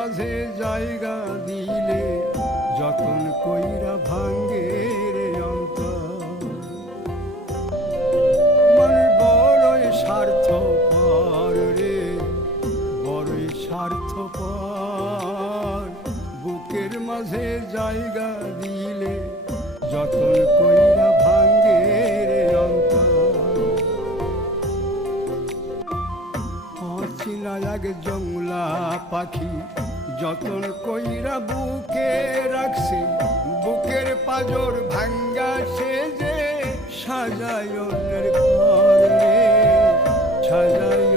মাঝে জায়গা দিলে যতন কইরা ভাঙ্গে রে অন্তর। মানে বড়ই স্বার্থপর রে, বড়ই স্বার্থপর। বুকের মাঝে জায়গা দিলে যতন কইরা ভাঙ্গে রে অন্তর। অচিনা এক জংলা পাখি যতন কইরা বুকে রাখছি, বুকের পাজর ভাঙ্গা সে যে সাজায় অন্যের ঘর রে, সাজায়